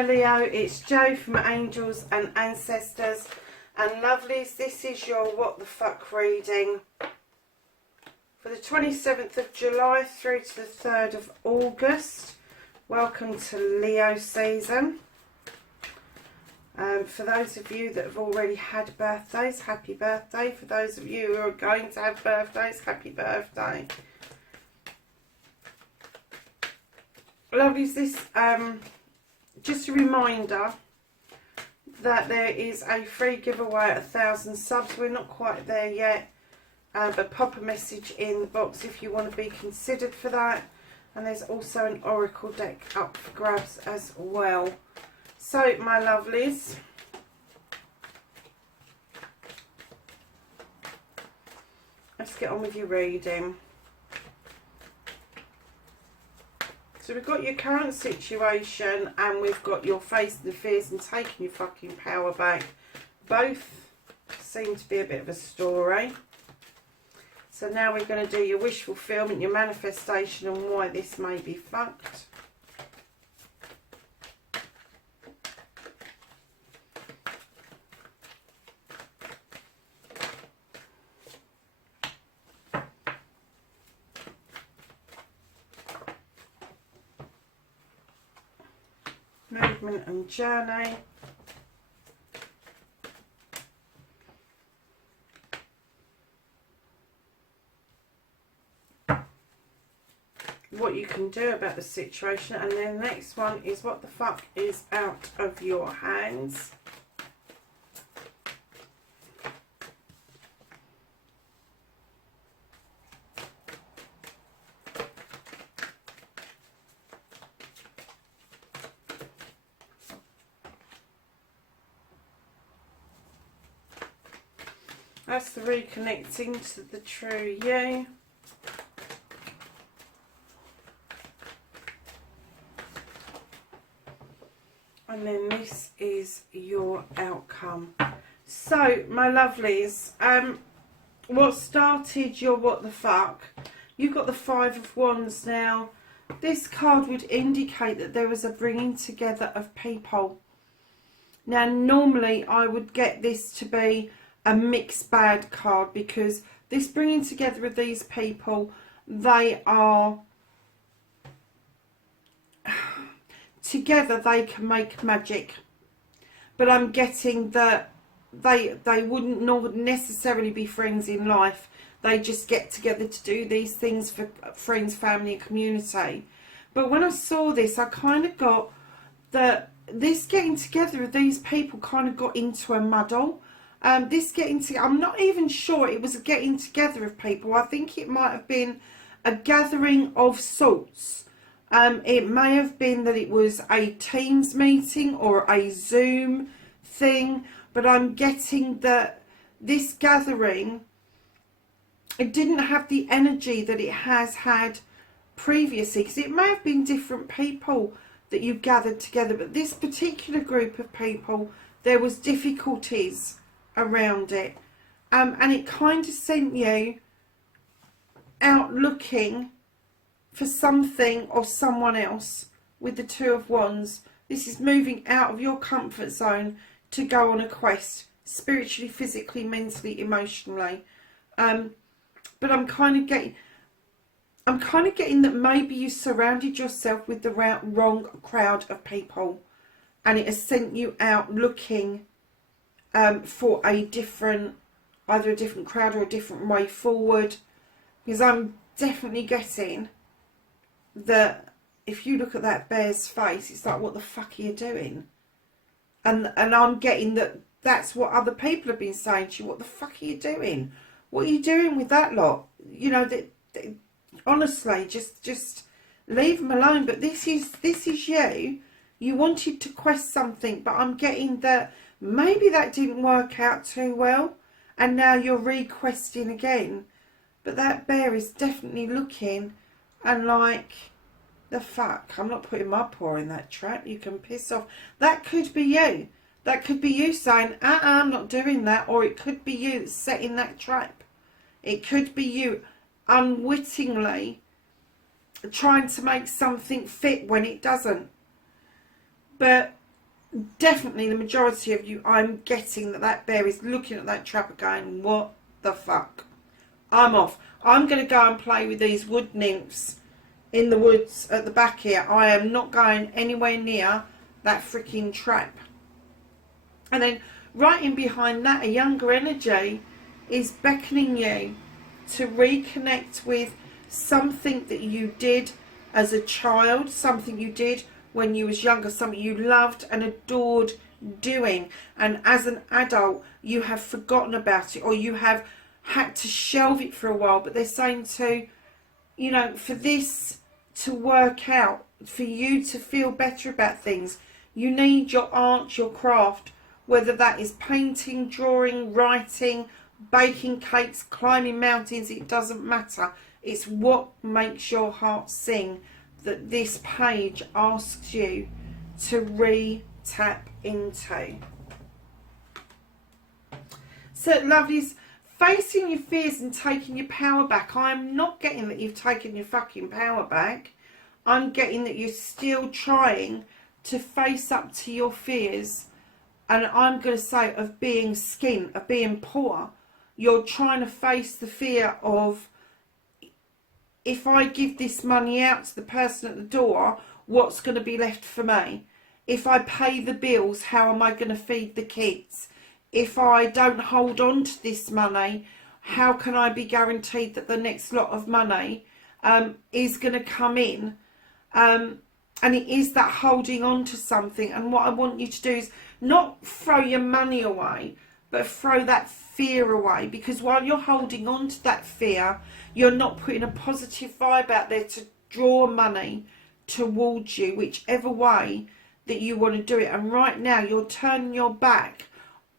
Hi Leo, it's Jo from Angels and Ancestors and Lovelies. This is your What the Fuck reading for the 27th of July through to the 3rd of August. Welcome to Leo season. For those of you that have already had birthdays, happy birthday. For those of you who are going to have birthdays, happy birthday. Lovelies, this just a reminder that there is a free giveaway at 1,000 subs. We're not quite there yet, but pop a message in the box if you want to be considered for that. And there's also an oracle deck up for grabs as well. So, my lovelies, let's get on with your reading. So we've got your current situation and we've got your facing the fears and taking your fucking power back. Both seem to be a bit of a story. So now we're going to do your wish fulfillment, your manifestation and why this may be fucked. Movement and journey. What you can do about the situation, and then the next one is what the fuck is out of your hands. That's the reconnecting to the true you. And then this is your outcome. So, my lovelies, what started your what the fuck? You've got the Five of Wands now. This card would indicate that there was a bringing together of people. Now, normally I would get this to be a mixed bag card, because this bringing together of these people, they are together, they can make magic, but I'm getting that they wouldn't necessarily be friends in life. They just get together to do these things for friends, family and community. But when I saw this, I kind of got that this getting together of these people kind of got into a muddle. This getting together, I'm not even sure it was a getting together of people. I think it might have been a gathering of sorts. It may have been that it was a Teams meeting or a Zoom thing, but I'm getting that this gathering, it didn't have the energy that it has had previously, because it may have been different people that you gathered together, but this particular group of people, there was difficulties around it, and it kind of sent you out looking for something or someone else with the Two of Wands. This is moving out of your comfort zone to go on a quest, spiritually, physically, mentally, emotionally. But I'm kind of getting that maybe you surrounded yourself with the wrong crowd of people, and it has sent you out looking for a different, either a different crowd or a different way forward. Because I'm definitely getting that if you look at that bear's face, it's like, what the fuck are you doing? And I'm getting that that's what other people have been saying to you. What the fuck are you doing? What are you doing with that lot? You know, that honestly, just leave them alone. But this is you. You wanted to quest something, but I'm getting that maybe that didn't work out too well, and now you're requesting again. But that bear is definitely looking and like, the fuck, I'm not putting my paw in that trap. You can piss off. That could be you. That could be you saying, I'm not doing that. Or it could be you setting that trap. It could be you unwittingly trying to make something fit when it doesn't. But definitely the majority of you, I'm getting that that bear is looking at that trapper going, what the fuck? I'm off. I'm going to go and play with these wood nymphs in the woods at the back here. I am not going anywhere near that freaking trap. And then right in behind that, a younger energy is beckoning you to reconnect with something that you did as a child, something you did when you was younger, something you loved and adored doing, and as an adult you have forgotten about it, or you have had to shelve it for a while. But they're saying to, you know, for this to work out, for you to feel better about things, you need your art, your craft, whether that is painting, drawing, writing, baking cakes, climbing mountains, it doesn't matter. It's what makes your heart sing that this page asks you to re-tap into. So, lovelies, facing your fears and taking your power back. I'm not getting that you've taken your fucking power back. I'm getting that you're still trying to face up to your fears. And I'm going to say of being skin, of being poor. You're trying to face the fear of, if I give this money out to the person at the door, what's going to be left for me? If I pay the bills, how am I going to feed the kids? If I don't hold on to this money, how can I be guaranteed that the next lot of money is going to come in? And it is that holding on to something. And what I want you to do is not throw your money away, but throw that fear away. Because while you're holding on to that fear, you're not putting a positive vibe out there to draw money towards you, whichever way that you want to do it. And right now you're turning your back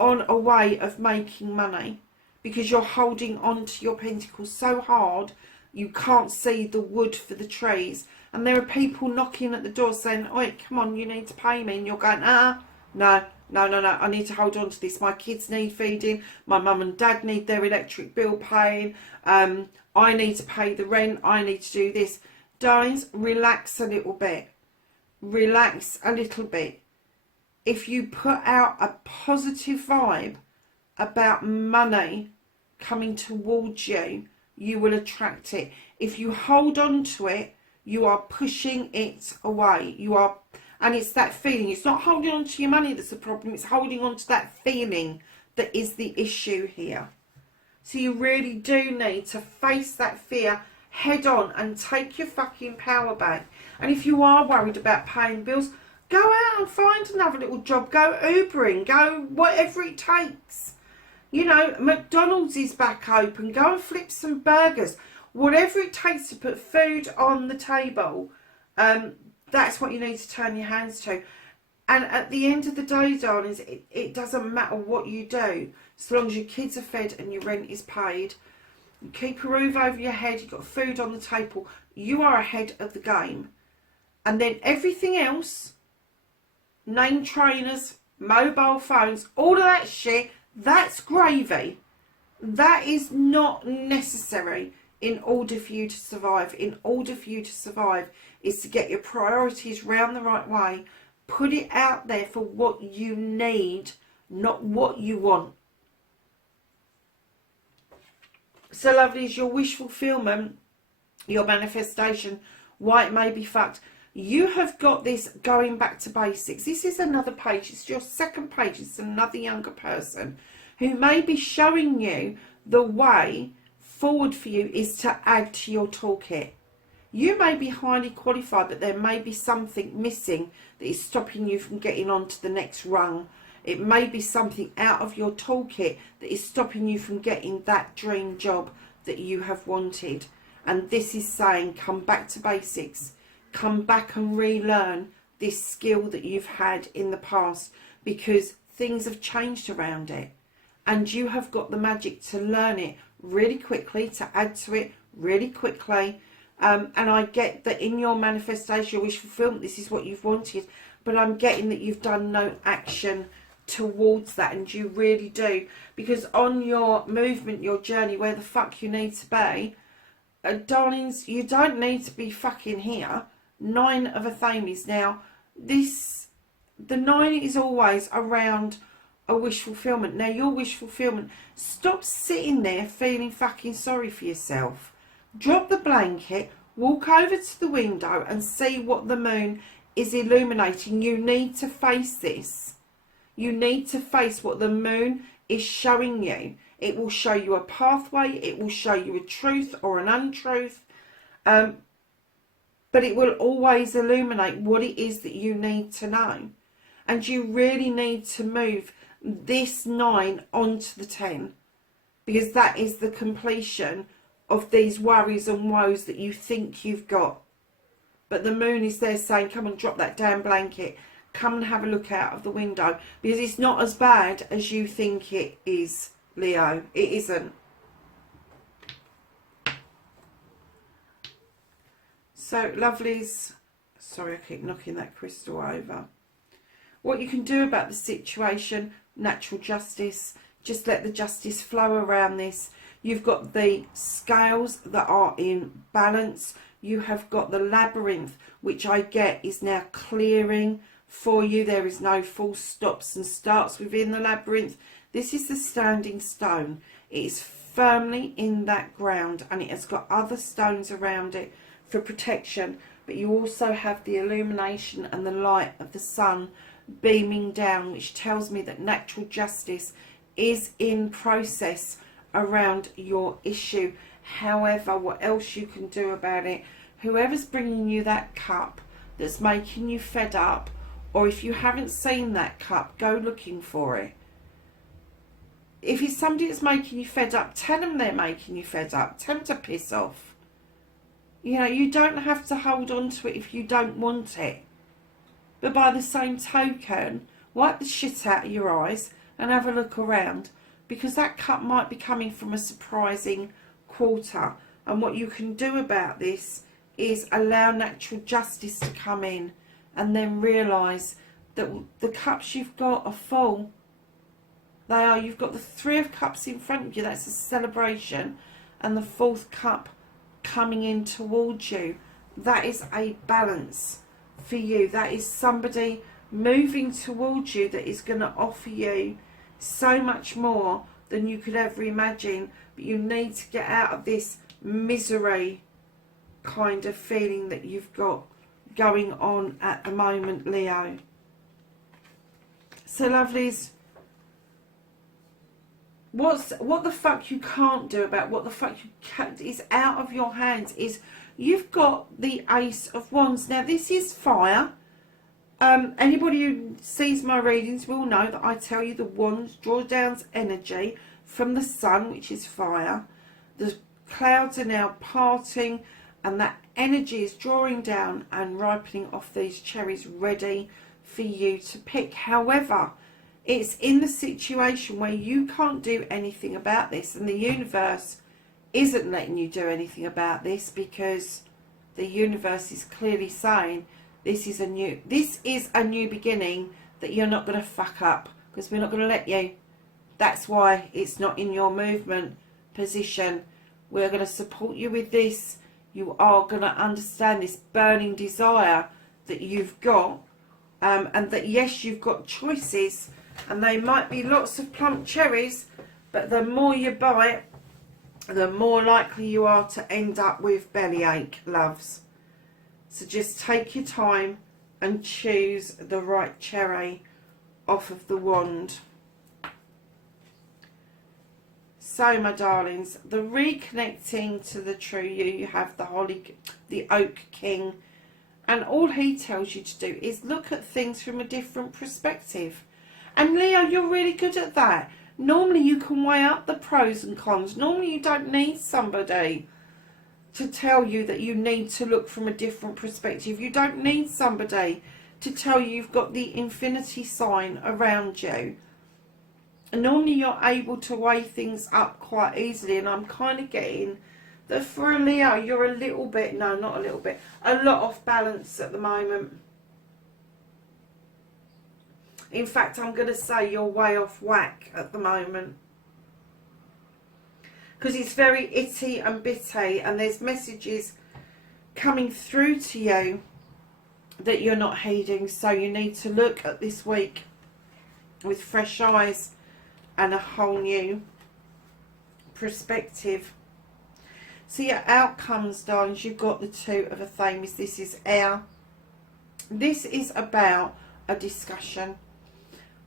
on a way of making money because you're holding on to your pentacles so hard you can't see the wood for the trees. And there are people knocking at the door saying, oi, come on, you need to pay me. And you're going, no, I need to hold on to this. My kids need feeding. My mum and dad need their electric bill paying. I need to pay the rent. I need to do this. Darlings, relax a little bit. Relax a little bit. If you put out a positive vibe about money coming towards you, you will attract it. If you hold on to it, you are pushing it away. You are, and it's that feeling. It's not holding on to your money that's the problem. It's holding on to that feeling that is the issue here. So you really do need to face that fear head on and take your fucking power back. And if you are worried about paying bills, go out and find another little job. Go Ubering. Go whatever it takes. You know, McDonald's is back open. Go and flip some burgers. Whatever it takes to put food on the table, that's what you need to turn your hands to. And at the end of the day, darlings, it doesn't matter what you do. So long as your kids are fed and your rent is paid, you keep a roof over your head, you've got food on the table, you are ahead of the game. And then everything else, name trainers, mobile phones, all of that shit, that's gravy. That is not necessary in order for you to survive. In order for you to survive is to get your priorities round the right way. Put it out there for what you need, not what you want. So lovelies, your wish fulfillment, your manifestation, why it may be fucked. You have got this going back to basics. This is another page. It's your second page. It's another younger person who may be showing you the way forward for you is to add to your toolkit. You may be highly qualified, but there may be something missing that is stopping you from getting on to the next rung. It may be something out of your toolkit that is stopping you from getting that dream job that you have wanted. And this is saying, come back to basics. Come back and relearn this skill that you've had in the past, because things have changed around it. And you have got the magic to learn it really quickly, to add to it really quickly. And I get that in your manifestation, your wish fulfillment, this is what you've wanted. But I'm getting that you've done no action towards that. And you really do. Because on your movement, your journey, where the fuck you need to be, darlings, you don't need to be fucking here. 9 of Athames. Now, this the 9 is always around a wish fulfillment. Now, your wish fulfillment, stop sitting there feeling fucking sorry for yourself. Drop the blanket, walk over to the window and see what the moon is illuminating. You need to face this. You need to face what the moon is showing you. It will show you a pathway. It will show you a truth or an untruth. But it will always illuminate what it is that you need to know. And you really need to move this 9 onto the 10. Because that is the completion of these worries and woes that you think you've got. But the moon is there saying, come and drop that damn blanket. Come and have a look out of the window. Because it's not as bad as you think it is, Leo. It isn't. So, lovelies, sorry I keep knocking that crystal over. What you can do about the situation, natural justice, just let the justice flow around this. You've got the scales that are in balance. You have got the labyrinth, which I get is now clearing for you. There is no full stops and starts within the labyrinth. This is the standing stone. It is firmly in that ground and it has got other stones around it for protection, but you also have the illumination and the light of the sun beaming down, which tells me that natural justice is in process around your issue. However, what else you can do about it, whoever's bringing you that cup that's making you fed up, or if you haven't seen that cup, go looking for it. If it's somebody that's making you fed up, tell them they're making you fed up. Tell them to piss off. You know, you don't have to hold on to it if you don't want it. But by the same token, wipe the shit out of your eyes and have a look around. Because that cup might be coming from a surprising quarter. And what you can do about this is allow natural justice to come in. And then realise that the cups you've got are full. They are. You've got the 3 of cups in front of you. That's a celebration. And the 4th cup coming in towards you. That is a balance for you. That is somebody moving towards you that is going to offer you so much more than you could ever imagine. But you need to get out of this misery kind of feeling that you've got going on at the moment, Leo. So, lovelies, what the fuck you can't do about what the fuck you can is out of your hands is you've got the Ace of Wands. Now, this is fire. Anybody who sees my readings will know that I tell you the Wands draw down energy from the sun, which is fire. The clouds are now parting and that energy is drawing down and ripening off these cherries ready for you to pick. However, it's in the situation where you can't do anything about this, and the universe isn't letting you do anything about this because the universe is clearly saying this is a new beginning that you're not going to fuck up, because we're not going to let you. That's why it's not in your movement position. We're going to support you with this. You are going to understand this burning desire that you've got, and that yes, you've got choices. And they might be lots of plump cherries, but the more you bite, the more likely you are to end up with bellyache, loves. So just take your time and choose the right cherry off of the wand. So, my darlings, the reconnecting to the true you have the Oak King, and all he tells you to do is look at things from a different perspective. And Leo, you're really good at that. Normally you can weigh up the pros and cons. Normally you don't need somebody to tell you that you need to look from a different perspective. You don't need somebody to tell you you've got the infinity sign around you. And normally you're able to weigh things up quite easily. And I'm kind of getting that for a Leo, you're a little bit, no, not a little bit, a lot off balance at the moment. In fact, I'm going to say you're way off whack at the moment. Because it's very itty and bitty, and there's messages coming through to you that you're not heeding. So you need to look at this week with fresh eyes and a whole new perspective. So your outcomes, darlings, you've got the Two of Athames. This is air. This is about a discussion.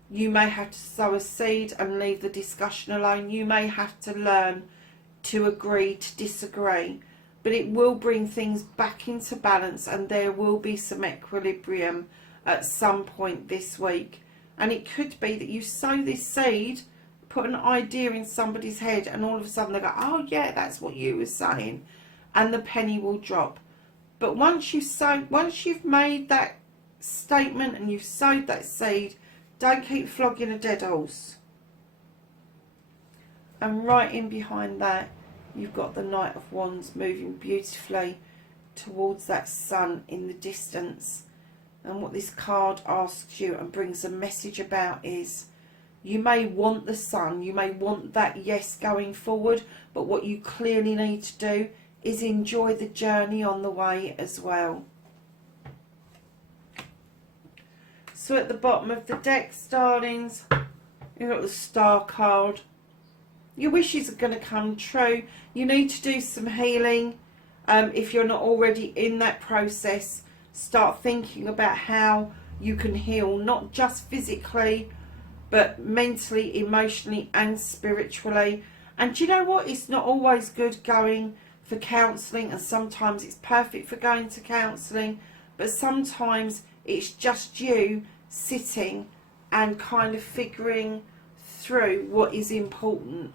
You may have to sow a seed and leave the discussion alone. You may have to learn to agree to disagree. But it will bring things back into balance, and there will be some equilibrium at some point this week. And it could be that you sow this seed, put an idea in somebody's head, and all of a sudden they go, oh yeah, that's what you were saying, and the penny will drop. But once you've made that statement and you've sowed that seed, don't keep flogging a dead horse. And right in behind that, you've got the Knight of Wands moving beautifully towards that sun in the distance. And what this card asks you and brings a message about is, you may want the sun, you may want that yes going forward, but what you clearly need to do is enjoy the journey on the way as well. So at the bottom of the deck, darlings, you've got the Star card. Your wishes are going to come true. You need to do some healing. If you're not already in that process, start thinking about how you can heal, not just physically, but mentally, emotionally and spiritually. And do you know what? It's not always good going for counselling, and sometimes it's perfect for going to counselling, but sometimes it's just you sitting and kind of figuring through what is important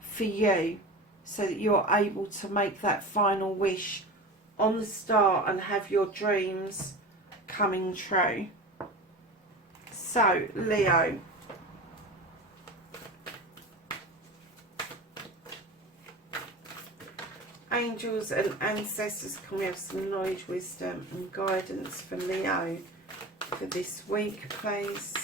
for you, so that you're able to make that final wish on the star and have your dreams coming true. So, Leo, angels and ancestors, can we have some knowledge, wisdom and guidance for Leo for this week, please?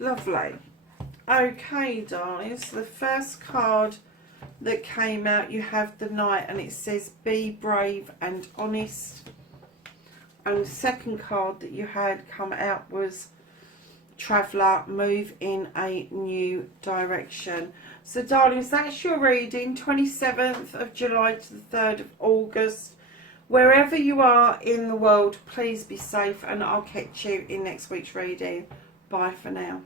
Lovely. Okay, darlings, the first card that came out, you have the Knight, and it says be brave and honest. And the second card that you had come out was Traveller, move in a new direction. So, darlings, that's your reading, 27th of July to the 3rd of August. Wherever you are in the world, please be safe, and I'll catch you in next week's reading. Bye for now.